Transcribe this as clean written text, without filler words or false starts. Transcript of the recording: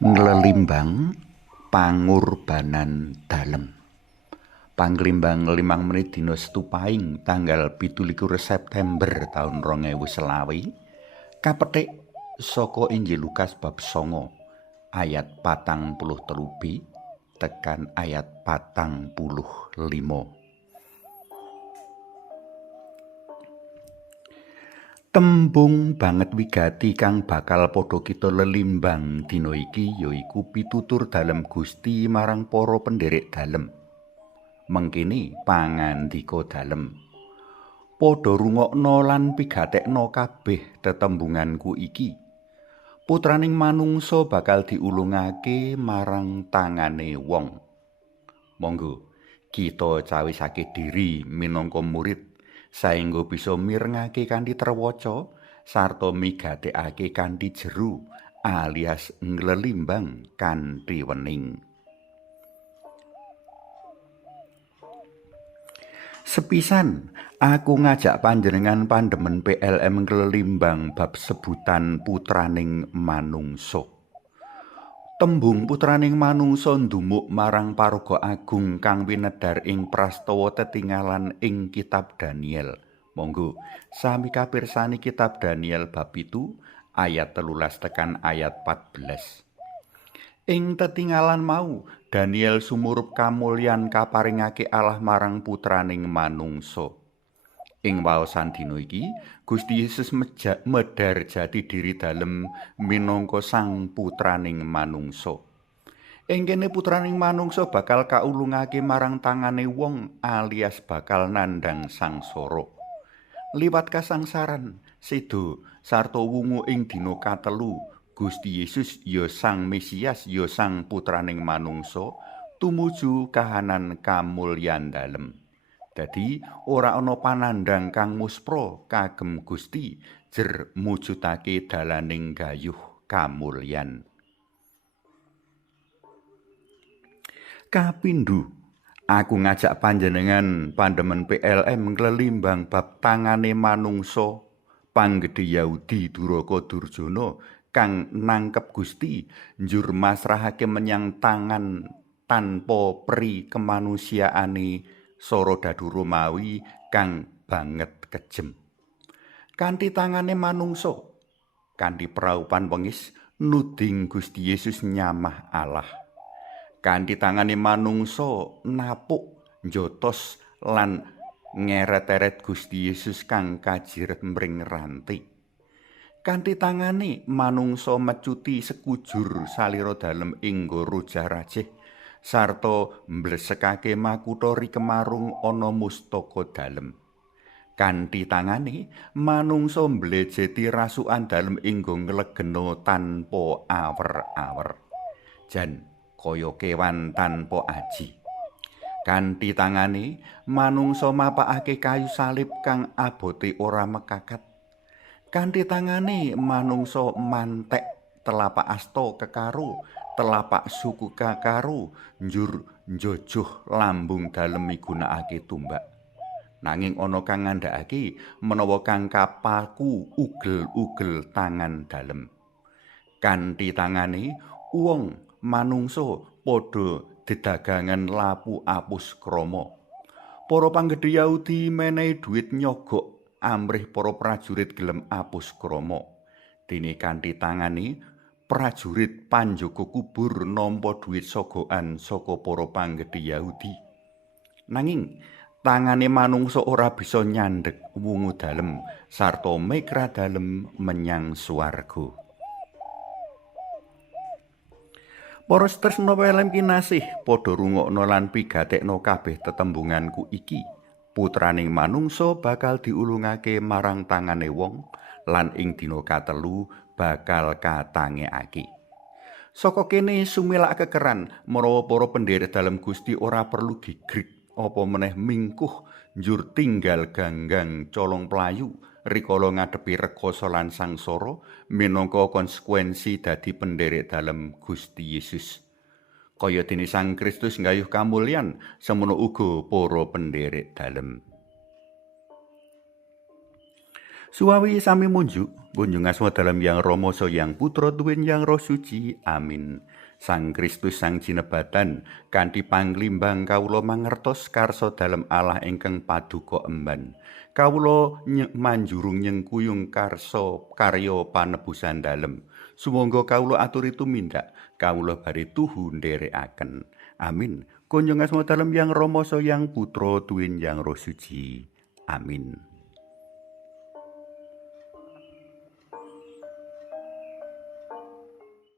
Nglelimbang pangurbanan dalem. Panglimbang 5 menit dina Setupaing tanggal 17 September taun 2020 kapethik saka Injil Lukas bab 9 ayat 43b tekan ayat 45. Tembung banget wigati kang bakal padha kita lelimbang dina iki yaiku pitutur dalem Gusti marang para pendherek dalem. Mengkene pangandika dalem. Padha rungokna lan pigatekna kabeh tetembunganku iki. Putraning manungsa bakal diulungake marang tangane wong. Monggo kita cawisake diri minangka murid saengga bisa mirengake kanthi trewaca sarta migatekake kanthi jero alias nglelimbang kanthi wening. Sepisan aku ngajak panjenengan pandemen PLM nglelimbang bab sebutan putraning manungsa. Tembung putraning manungsa ndumuk marang paraga agung kang winedar ing prastawa tetinggalan ing kitab Daniel. Monggo sami kapirsani kitab Daniel bab 7 ayat 13 tekan ayat 14. Ing tetinggalan mau Daniel sumurup kamulyan kaparingake Allah marang putraning manungsa. Ing waosan dina iki Gusti Yesus medhar jati diri dalem minangka sang putraning manungsa. Ing kene putraning manungsa bakal kaulungake marang tangane wong alias bakal nandhang sangsara. Liwat kasangsaran, sedo sarta wungu ing dina katelu, Gusti Yesus ya sang Mesias ya sang putraning manungsa tumuju kahanan kamulyan dalem. Dadi ora ana panandhang kang muspra kagem Gusti jer mujudake dalaning gayuh kamulyan. Kapindho, aku ngajak panjenengan pandemen PLM nglelimbang bab tangane manungsa panggedhe Yahudi Duraka Durjana kang nangkep Gusti njur masrahake menyang tangan tanpa pri kemanusiaane Soro dadu Romawi kang banget kejem. Kanthi tangane manungsa, kanthi praupan wengis nuding Gusti Yesus nyamah Allah. Kanthi tangane manungsa napuk, njotos lan ngeret-eret Gusti Yesus kang kajiret mring ranti. Kanthi tangane manungsa mecuti sekujur salira dalem ing Roja Rajih sarta mblesekake makutha rikemarung ana mustaka dalem. Kanthi tangane manungsa mblejeti rasukan dalem inggo nglegena tanpa awer-awer. Jan kaya kewan tanpa aji. Kanthi tangane manungsa mapakake kayu salib kang abote ora mekakat. Kanthi tangane manungsa mantek telapak asta kekaro telapak suku karo njur njojoh lambung dalem migunakake tumbak. Nanging ana kang ngandhakake menawa kang kapaku ugel-ugel tangan dalem. Kanthi tangane wong manungsa padha dedagangan lapu apus krama. Para panggedhe Yahudi menehi dhuwit nyogok amrih para prajurit gelem apus krama. Dene kanthi tangane prajurit panjaga kubur nampa dhuwit sogokan saka para panggedhe Yahudi. Nanging tangane manungsa ora bisa nyandhek wungu dalem sarta mekra dalem menyang swarga. Para tresna PLM kinasih padha rungokna lan pigatekna kabeh tetembunganku iki. Putraning manungsa bakal diulungake marang tangane wong lan ing dina katelu bakal katangekake. Saka kene sumelak kekeran menawa para pendherek dalem Gusti ora perlu gigrik apa meneh mingkuh njur tinggal ganggang colong playu rikala ngadepi rekoso lan sangsara minangka konsekuensi dadi pendherek dalem Gusti Yesus. Kaya dene Sang Kristus nggayuh kamulyan semono uga para pendherek dalem. Suwawi sami munjuk, kunjung asma dalam yang Rama yang Putra duwin yang Roh Suci. Amin. Sang Kristus sang jinebatan kanthi panglimbang kawula mangertos karsa dalem Allah ingkang paduka emban. Kawula manjurung nyengkuyung karsa karya panebusan dalem. Sumangga kawula aturi tumindak, kawula bari tuhu nderekaken. Amin. Kunjung asma dalem yang Rama yang Putra duwin yang Roh Suci. Amin.